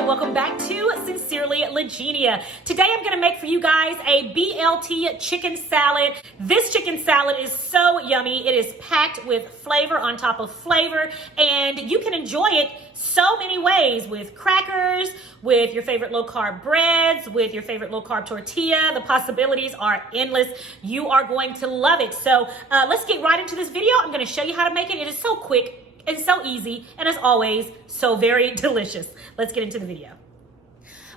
and welcome back to Sincerely Legenia. Today I'm going to make for you guys a BLT chicken salad. This chicken salad is so yummy. It is packed with flavor on top of flavor, and you can enjoy it so many ways, with crackers, with your favorite low-carb breads, with your favorite low-carb tortilla. The possibilities are endless. You are going to love it. So let's get right into this video. I'm going to show you how to make it. It is so quick. It's so easy, and as always, so very delicious. Let's get into the video.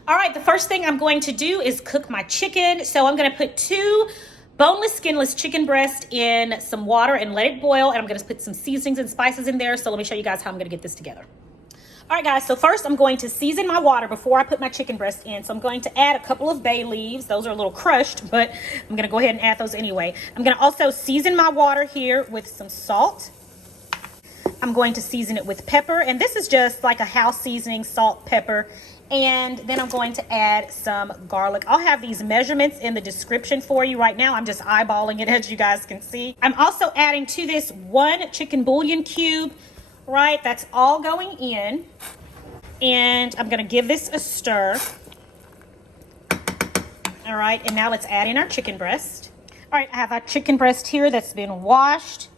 All right, the first thing I'm going to do is cook my chicken. So I'm going to put 2 boneless, skinless chicken breasts in some water and let it boil, and I'm going to put some seasonings and spices in there. So let me show you guys how I'm going to get this together. All right, guys, so first I'm going to season my water before I put my chicken breast in. So I'm going to add a couple of bay leaves. Those are a little crushed, but I'm going to go ahead and add those anyway. I'm going to also season my water here with some salt. I'm going to season it with pepper, and this is just like a house seasoning, salt, pepper, and then I'm going to add some garlic. I'll have these measurements in the description for you. Right now I'm just eyeballing it, as you guys can see. I'm also adding to this 1 chicken bouillon cube, right? That's all going in, and I'm going to give this a stir. All right, and now let's add in our chicken breast. All right, I have our chicken breast here that's been washed.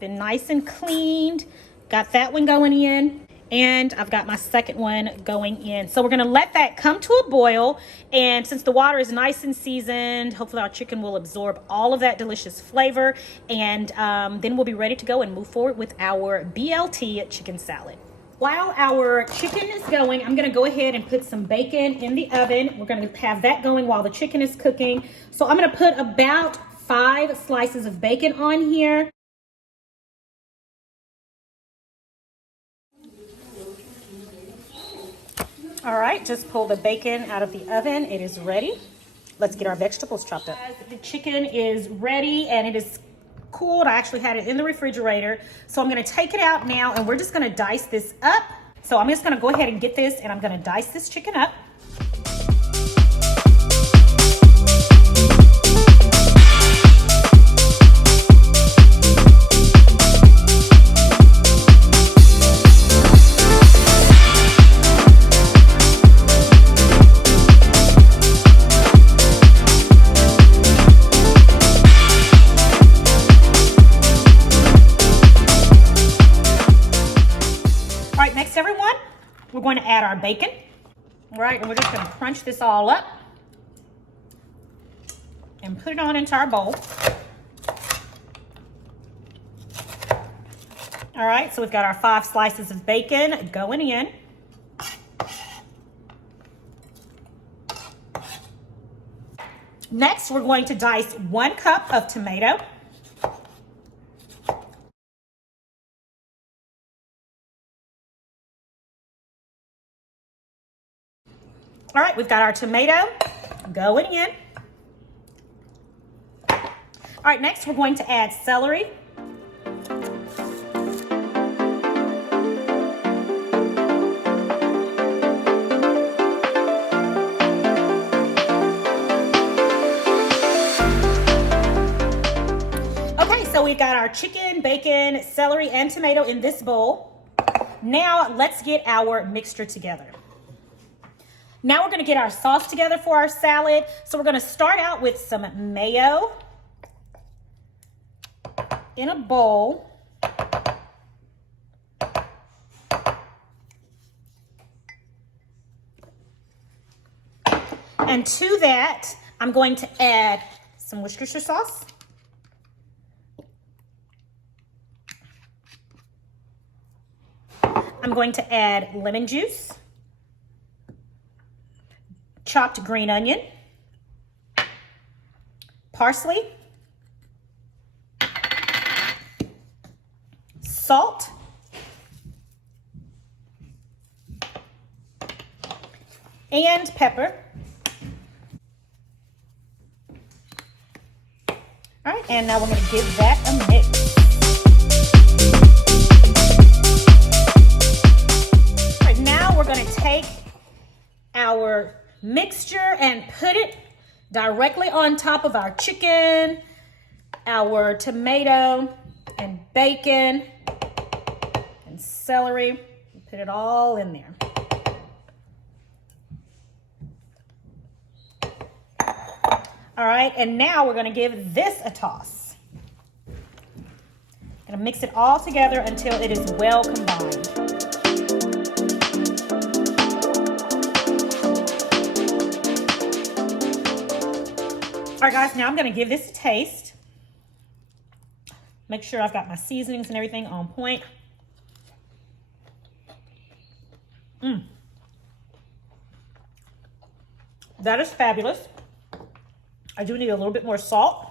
Been nice and cleaned. Got that one going in, and I've got my second one going in. So we're going to let that come to a boil, and since the water is nice and seasoned, hopefully our chicken will absorb all of that delicious flavor, and then we'll be ready to go and move forward with our BLT chicken salad. While our chicken is going, I'm going to go ahead and put some bacon in the oven. We're going to have that going while the chicken is cooking. So I'm going to put about 5 slices of bacon on here. All right, just pull the bacon out of the oven. It is ready. Let's get our vegetables chopped up. The chicken is ready and it is cooled. I actually had it in the refrigerator. So I'm gonna take it out now, and we're just gonna dice this up. So I'm just gonna go ahead and get this, and I'm gonna dice this chicken up. Next, everyone, we're going to add our bacon. All right, and we're just going to crunch this all up and put it on into our bowl. All right, so we've got our 5 slices of bacon going in. Next, we're going to dice 1 cup of tomato. All right, we've got our tomato going in. All right, next we're going to add celery. Okay, so we've got our chicken, bacon, celery, and tomato in this bowl. Now let's get our mixture together. Now we're going to get our sauce together for our salad. So we're going to start out with some mayo in a bowl. And to that, I'm going to add some Worcestershire sauce. I'm going to add lemon juice, chopped green onion, parsley, salt, and pepper. All right, and now we're going to give that a mix. All right, now we're going to take our mixture and put it directly on top of our chicken, our tomato and bacon and celery. Put it all in there. All right, and now we're gonna give this a toss. Gonna mix it all together until it is well combined. All right, guys, now I'm gonna give this a taste. Make sure I've got my seasonings and everything on point. That is fabulous. I do need a little bit more salt.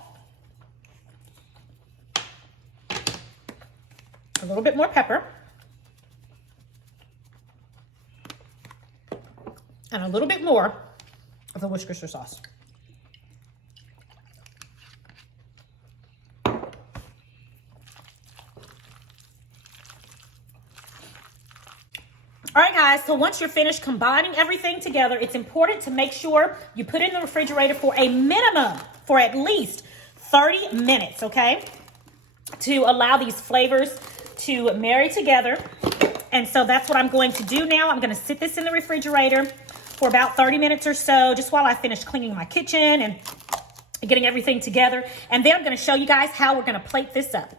A little bit more pepper. And a little bit more of the Worcestershire sauce. All right, guys, so once you're finished combining everything together, it's important to make sure you put it in the refrigerator for a minimum, for at least 30 minutes, okay? To allow these flavors to marry together. And so that's what I'm going to do now. I'm gonna sit this in the refrigerator for about 30 minutes or so, just while I finish cleaning my kitchen and getting everything together. And then I'm gonna show you guys how we're gonna plate this up.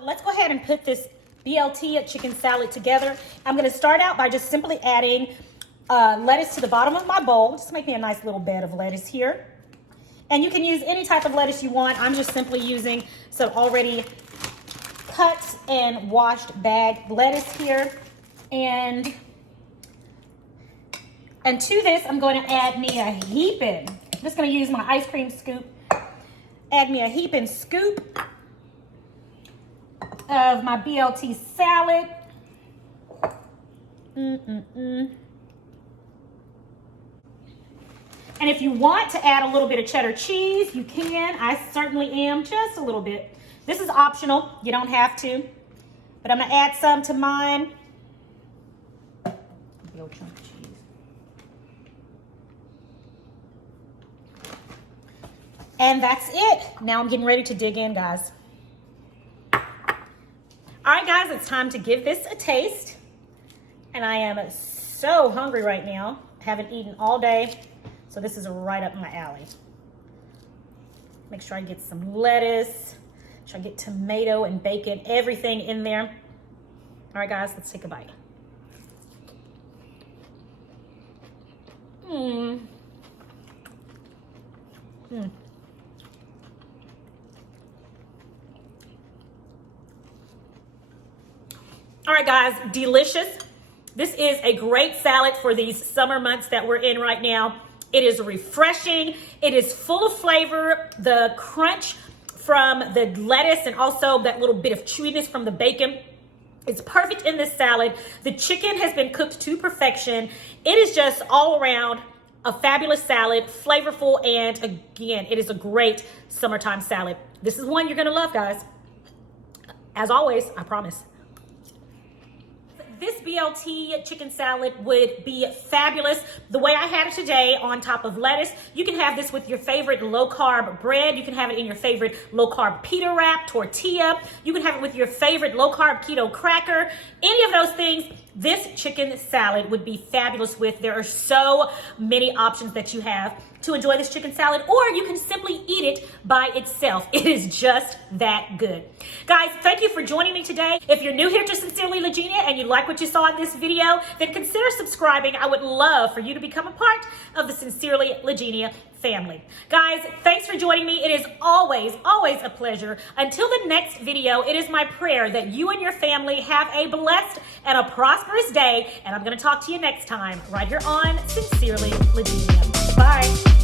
Let's go ahead and put this BLT chicken salad together. I'm gonna start out by just simply adding lettuce to the bottom of my bowl. Just make me a nice little bed of lettuce here. And you can use any type of lettuce you want. I'm just simply using some already cut and washed bagged lettuce here. And to this, I'm going to add me a heaping. I'm just gonna use my ice cream scoop. Add me a heaping scoop of my BLT salad. And if you want to add a little bit of cheddar cheese, you can. I certainly am, just a little bit. This is optional, you don't have to. But I'm gonna add some to mine. Big old chunk of cheese. And that's it. Now I'm getting ready to dig in, guys. All right, guys, it's time to give this a taste. And I am so hungry right now. Haven't eaten all day, so this is right up my alley. Make sure I get some lettuce. Make sure I get tomato and bacon, everything in there. All right, guys, let's take a bite. All right, guys, delicious. This is a great salad for these summer months that we're in right now. It is refreshing. It is full of flavor. The crunch from the lettuce and also that little bit of chewiness from the bacon. It's perfect in this salad. The chicken has been cooked to perfection. It is just all around a fabulous salad, flavorful, and again, it is a great summertime salad. This is one you're gonna love, guys. As always, I promise. This BLT chicken salad would be fabulous. The way I had it today on top of lettuce, you can have this with your favorite low-carb bread. You can have it in your favorite low-carb pita wrap, tortilla. You can have it with your favorite low-carb keto cracker. Any of those things, this chicken salad would be fabulous with. There are so many options that you have to enjoy this chicken salad, or you can simply eat it by itself. It is just that good. Guys, thank you for joining me today. If you're new here to Sincerely Legenia and you like what you saw in this video, then consider subscribing. I would love for you to become a part of the Sincerely Legenia family. Guys, thanks for joining me. It is always, always a pleasure. Until the next video, it is my prayer that you and your family have a blessed and a prosperous day, and I'm going to talk to you next time right here on Sincerely Legenia. Bye.